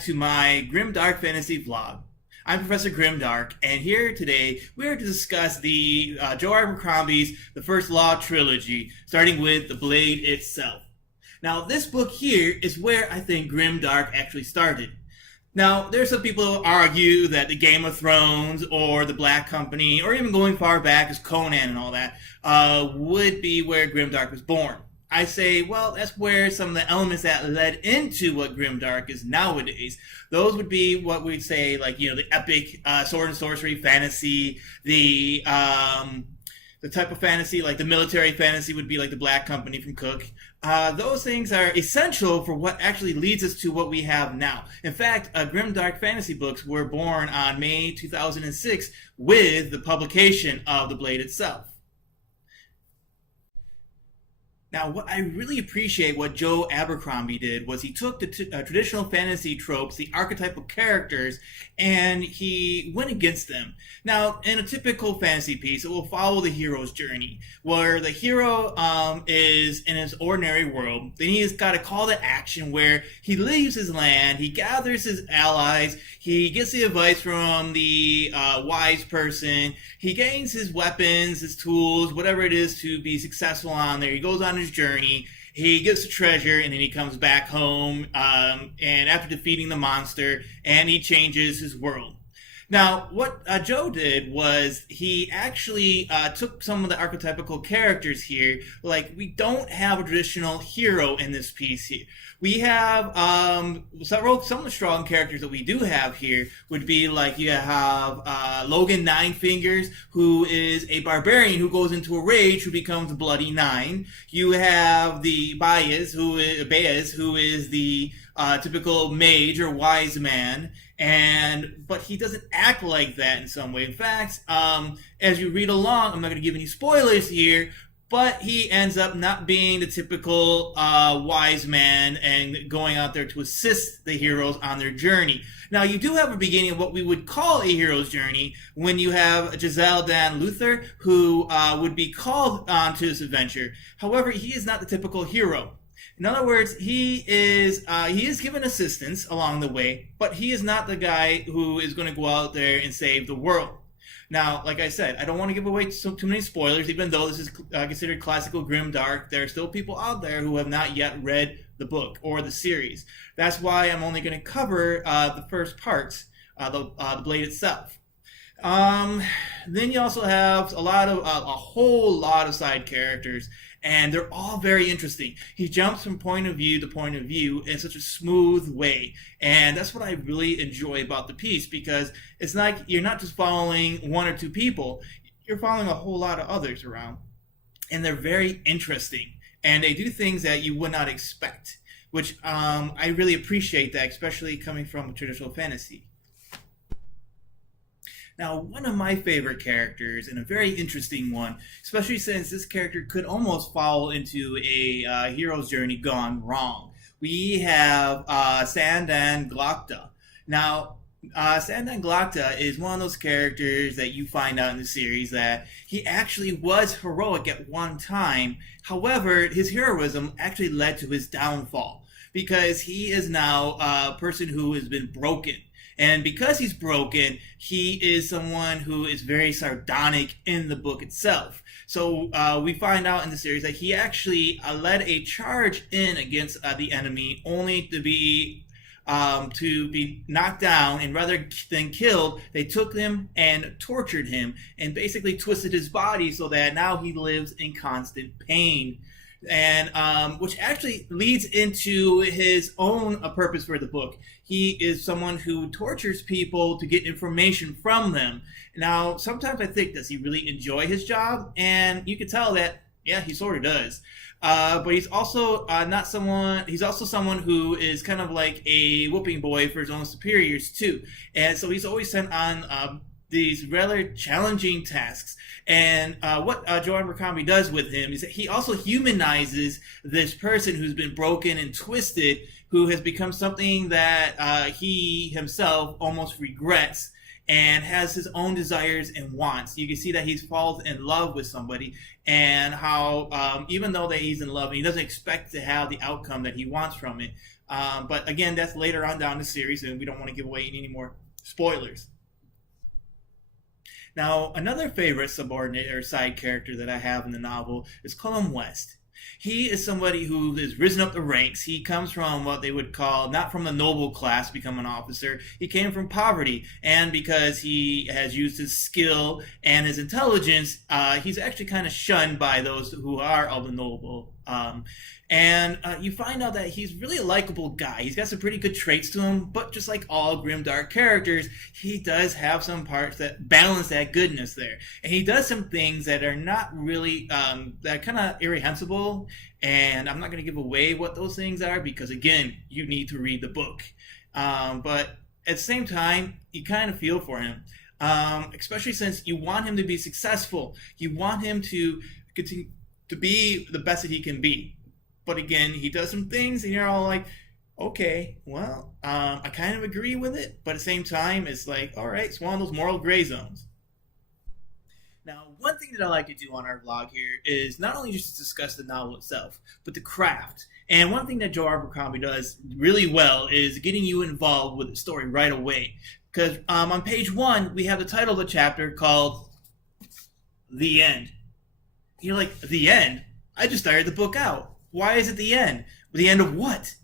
back to my Grimdark fantasy vlog. I'm Professor Grimdark, and here today we are to discuss the Joe Abercrombie's The First Law trilogy, starting with The Blade itself. Now, this book here is where I think Grimdark actually started. Now, there's some people who argue that the Game of Thrones or the Black Company, or even going far back as Conan and all that, would be where Grimdark was born. I say, well, that's where some of the elements that led into what Grimdark is nowadays. Those would be what we'd say, like, the epic sword and sorcery fantasy, the type of fantasy, like the military fantasy would be like the Black Company from Cook. Those things are essential for what actually leads us to what we have now. In fact, Grimdark fantasy books were born on May 2006 with the publication of The Blade itself. Now, what I really appreciate what Joe Abercrombie did was he took the traditional fantasy tropes, the archetypal characters, and he went against them. Now, in a typical fantasy piece, it will follow the hero's journey, where the hero is in his ordinary world. Then he has got a call to action where he leaves his land, he gathers his allies, he gets the advice from the wise person, he gains his weapons, his tools, whatever it is to be successful on there. He goes on his journey, he gets the treasure, and then he comes back home and after defeating the monster, and he changes his world. Now, what Joe did was he actually took some of the archetypical characters here. Like, we don't have a traditional hero in this piece here. We have some of the strong characters that we do have here would be like you have Logan Nine Fingers, who is a barbarian who goes into a rage who becomes Bloody Nine. You have the Baez, who is the typical mage or wise man, but he doesn't act like that in some way. In fact, as you read along, I'm not going to give any spoilers here, but he ends up not being the typical wise man and going out there to assist the heroes on their journey. Now, you do have a beginning of what we would call a hero's journey when you have Giselle Dan Luther, who would be called onto this adventure. However, he is not the typical hero. In other words, he is given assistance along the way, but he is not the guy who is going to go out there and save the world. Now, like I said, I don't want to give away too many spoilers, even though this is considered classical Grimdark. There are still people out there who have not yet read the book or the series. That's why I'm only going to cover the first parts, the Blade itself. Then you also have a whole lot of side characters, and they're all very interesting. He jumps from point of view to point of view in such a smooth way, and that's what I really enjoy about the piece, because it's like you're not just following one or two people, you're following a whole lot of others around, and they're very interesting, and they do things that you would not expect, which I really appreciate that, especially coming from traditional fantasy. Now, one of my favorite characters, and a very interesting one, especially since this character could almost fall into a hero's journey gone wrong. We have Sandan Glokta. Now, Sandan Glokta is one of those characters that you find out in the series that he actually was heroic at one time. However, his heroism actually led to his downfall, because he is now a person who has been broken. And because he's broken, he is someone who is very sardonic in the book itself. So we find out in the series that he actually led a charge in against the enemy, only to be knocked down, and rather than killed, they took him and tortured him and basically twisted his body so that now he lives in constant pain. And which actually leads into his own purpose for the book. He is someone who tortures people to get information from them. Now, sometimes I think, does he really enjoy his job? And you can tell that, yeah, he sort of does. But he's also he's also someone who is kind of like a whooping boy for his own superiors too. And so he's always sent on these rather challenging tasks. And what Joe Abercrombie does with him is that he also humanizes this person who's been broken and twisted, who has become something that he himself almost regrets and has his own desires and wants. You can see that he falls in love with somebody, and how even though that he's in love and he doesn't expect to have the outcome that he wants from it, But again, that's later on down the series, and we don't want to give away any more spoilers. Now, another favorite subordinate or side character that I have in the novel is Colum West. He is somebody who has risen up the ranks. He comes from what they would call, not from the noble class to become an officer. He came from poverty. And because he has used his skill and his intelligence, he's actually kind of shunned by those who are of the noble. And you find out that he's really a likable guy. He's got some pretty good traits to him, but just like all Grimdark characters, he does have some parts that balance that goodness there. And he does some things that are not really, that are kind of irrehensible. And I'm not going to give away what those things are because, again, you need to read the book. But at the same time, you kind of feel for him, especially since you want him to be successful. You want him to continue to be the best that he can be. But again, he does some things and you're all like, okay, well, I kind of agree with it. But at the same time, it's like, all right, it's one of those moral gray zones. Now, one thing that I like to do on our vlog here is not only just to discuss the novel itself, but the craft. And one thing that Joe Abercrombie does really well is getting you involved with the story right away. Because on page 1, we have the title of the chapter called The End. You're like, the end? I just started the book out. Why is it the end? The end of what?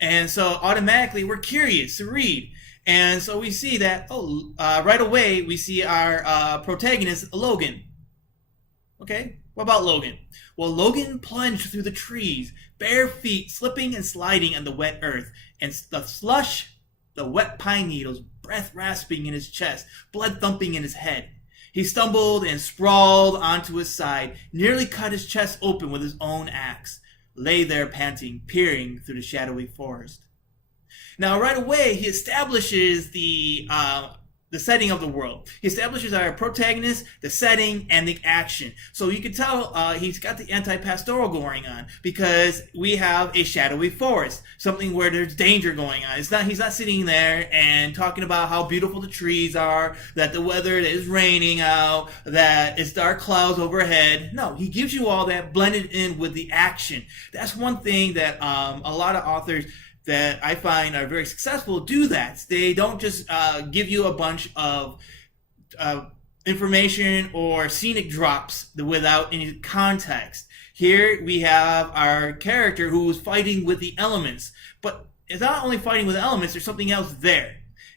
And so automatically we're curious to read. And so we see that, right away we see our protagonist, Logan. Okay, what about Logan? Well, Logan plunged through the trees, bare feet slipping and sliding on the wet earth, and the slush, the wet pine needles, breath rasping in his chest, blood thumping in his head. He stumbled and sprawled onto his side, nearly cut his chest open with his own axe, lay there panting, peering through the shadowy forest. Now, right away, he establishes the setting of the world. He establishes our protagonist, the setting, and the action. So you can tell he's got the anti-pastoral going on because we have a shadowy forest, something where there's danger going on. He's not sitting there and talking about how beautiful the trees are, that the weather is raining out, that it's dark clouds overhead. No, he gives you all that blended in with the action. That's one thing that a lot of authors that I find are very successful do that. They don't just give you a bunch of information or scenic drops without any context. Here we have our character who is fighting with the elements, but it's not only fighting with the elements, there's something else there.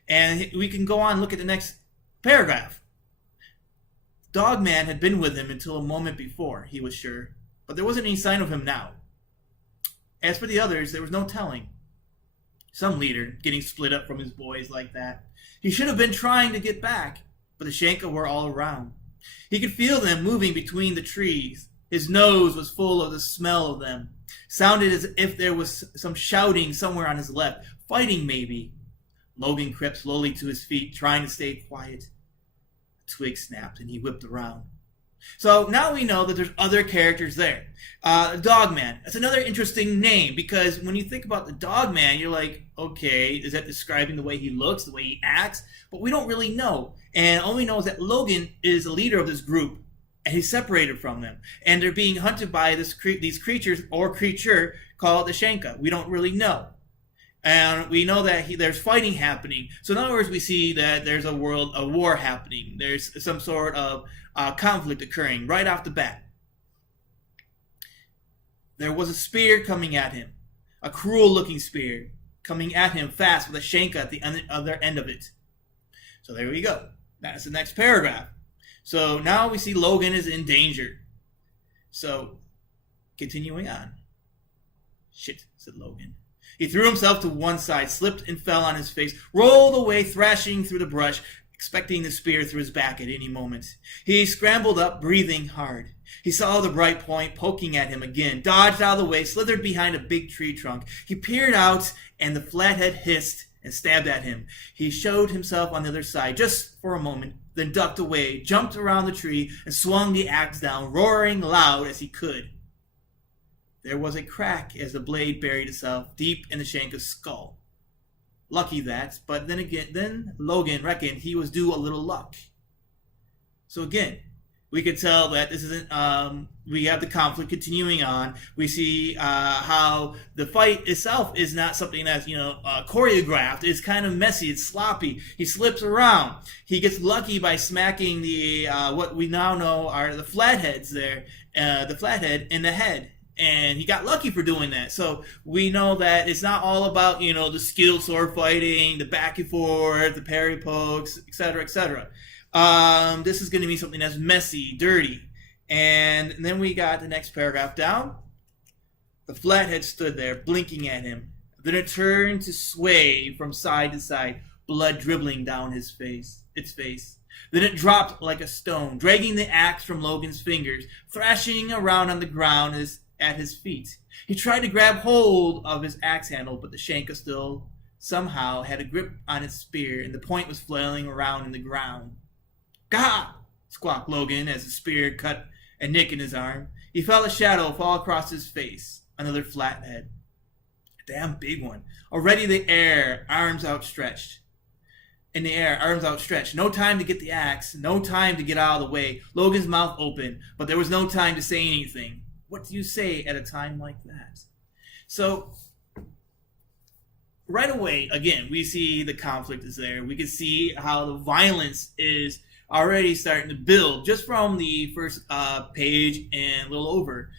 And we can go on and look at the next paragraph. Dogman had been with him until a moment before, he was sure, but there wasn't any sign of him now. As for the others, there was no telling. Some leader getting split up from his boys like that. He should have been trying to get back, but the Shanka were all around. He could feel them moving between the trees. His nose was full of the smell of them. Sounded as if there was some shouting somewhere on his left. Fighting, maybe. Logan crept slowly to his feet, trying to stay quiet. A twig snapped and he whipped around. So now we know that there's other characters there. Dogman. That's another interesting name because when you think about the Dogman, you're like, okay, is that describing the way he looks, the way he acts? But we don't really know. And all we know is that Logan is the leader of this group and he's separated from them. And they're being hunted by these creatures or creature called the Shanka. We don't really know. And we know that there's fighting happening. So in other words, we see that there's a war happening. There's some sort of conflict occurring right off the bat. There was a spear coming at him, a cruel-looking spear coming at him fast with a Shanka at the other end of it. So there we go. That's the next paragraph. So now we see Logan is in danger. So continuing on. Shit, said Logan. He threw himself to one side, slipped and fell on his face, rolled away, thrashing through the brush, expecting the spear through his back at any moment. He scrambled up, breathing hard. He saw the bright point poking at him again, dodged out of the way, slithered behind a big tree trunk. He peered out, and the flathead hissed and stabbed at him. He showed himself on the other side, just for a moment, then ducked away, jumped around the tree, and swung the axe down, roaring loud as he could. There was a crack as the blade buried itself deep in the Shanka's skull. Lucky that, but then Logan reckoned he was due a little luck. So again, We could tell that this isn't. We have the conflict continuing on. We see how the fight itself is not something that's choreographed. It's kind of messy. It's sloppy. He slips around. He gets lucky by smacking the what we now know are the flatheads there, the flathead in the head. And he got lucky for doing that. So we know that it's not all about the skilled sword fighting, the back and forth, the parry pokes, etc., etc. This is going to be something that's messy, dirty. And then we got the next paragraph down. The flathead stood there, blinking at him. Then it turned to sway from side to side, blood dribbling down its face. Then it dropped like a stone, dragging the axe from Logan's fingers, thrashing around on the ground at his feet. He tried to grab hold of his axe handle, but the shanka still somehow had a grip on its spear, and the point was flailing around in the ground. "Gah!" squawked Logan as the spear cut a nick in his arm. He felt a shadow fall across his face. Another flathead. A damn big one. Already in the air, arms outstretched. No time to get the axe. No time to get out of the way. Logan's mouth opened, but there was no time to say anything. What do you say at a time like that? So, right away, again, we see the conflict is there. We can see how the violence is already starting to build just from the first page and a little over.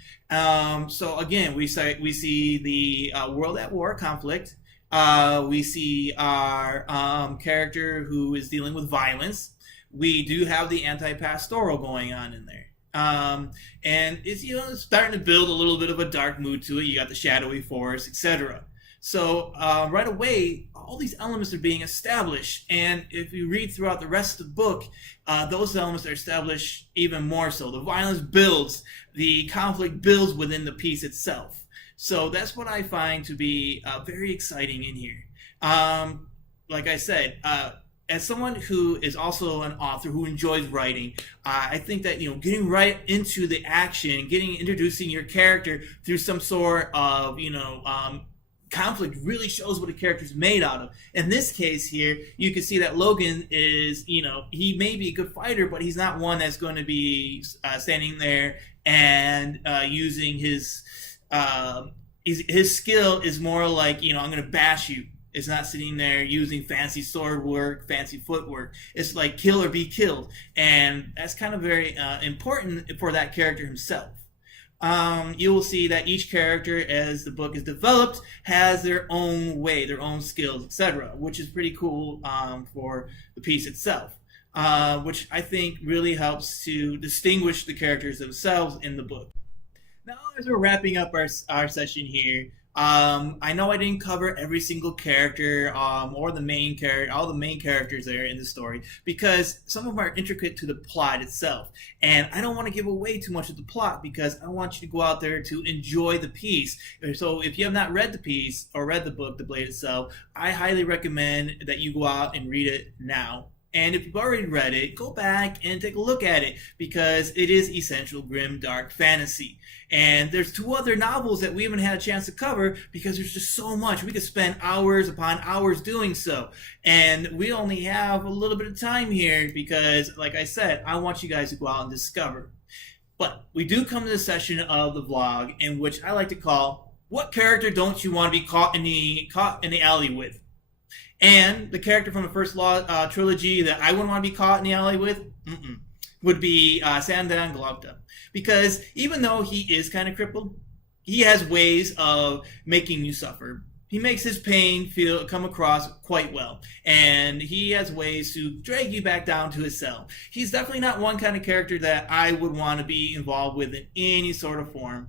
So again, we see the world at war conflict. We see our character who is dealing with violence. We do have the anti-pastoral going on in there. And it's starting to build a little bit of a dark mood to it. You got the shadowy forest, etc. So right away, all these elements are being established, and if you read throughout the rest of the book, those elements are established even more so. The violence builds, the conflict builds within the piece itself. So that's what I find to be very exciting in here. Like I said, as someone who is also an author who enjoys writing, I think that getting right into the action, introducing your character through some sort of conflict really shows what a character's made out of. In this case here, you can see that Logan is, he may be a good fighter, but he's not one that's going to be standing there and using his skill is more like, I'm going to bash you. It's not sitting there using fancy sword work, fancy footwork. It's like kill or be killed. And that's kind of very important for that character himself. You will see that each character, as the book is developed, has their own way, their own skills, etc., which is pretty cool for the piece itself, which I think really helps to distinguish the characters themselves in the book. Now, as we're wrapping up our session here, I know I didn't cover every single character or all the main characters there in the story, because some of them are intricate to the plot itself, and I don't want to give away too much of the plot because I want you to go out there to enjoy the piece. So if you have not read the piece or read the book, The Blade itself, I highly recommend that you go out and read it now. And if you've already read it, go back and take a look at it, because it is essential grimdark fantasy. And there's 2 other novels that we haven't had a chance to cover because there's just so much. We could spend hours upon hours doing so. And we only have a little bit of time here because, like I said, I want you guys to go out and discover. But we do come to the session of the vlog in which I like to call, what character don't you want to be caught in the alley with? And the character from the first Law trilogy that I wouldn't want to be caught in the alley with would be Sandan Glogta. Because even though he is kind of crippled, he has ways of making you suffer. He makes his pain come across quite well. And he has ways to drag you back down to his cell. He's definitely not one kind of character that I would want to be involved with in any sort of form.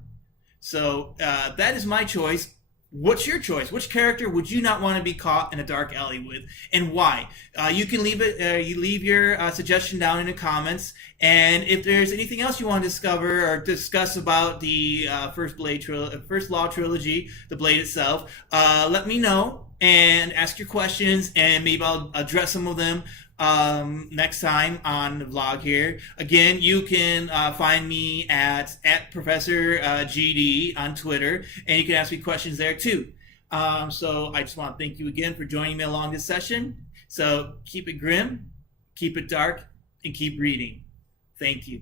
So that is my choice. What's your choice? Which character would you not want to be caught in a dark alley with, and why? You can leave it. You leave your suggestion down in the comments, and if there's anything else you want to discover or discuss about the first Law trilogy, The Blade itself, let me know and ask your questions, and maybe I'll address some of them next time on the vlog here. Again, you can find me at Professor GD on Twitter, and you can ask me questions there too. So I just want to thank you again for joining me along this session. So keep it grim, keep it dark, and keep reading. Thank you.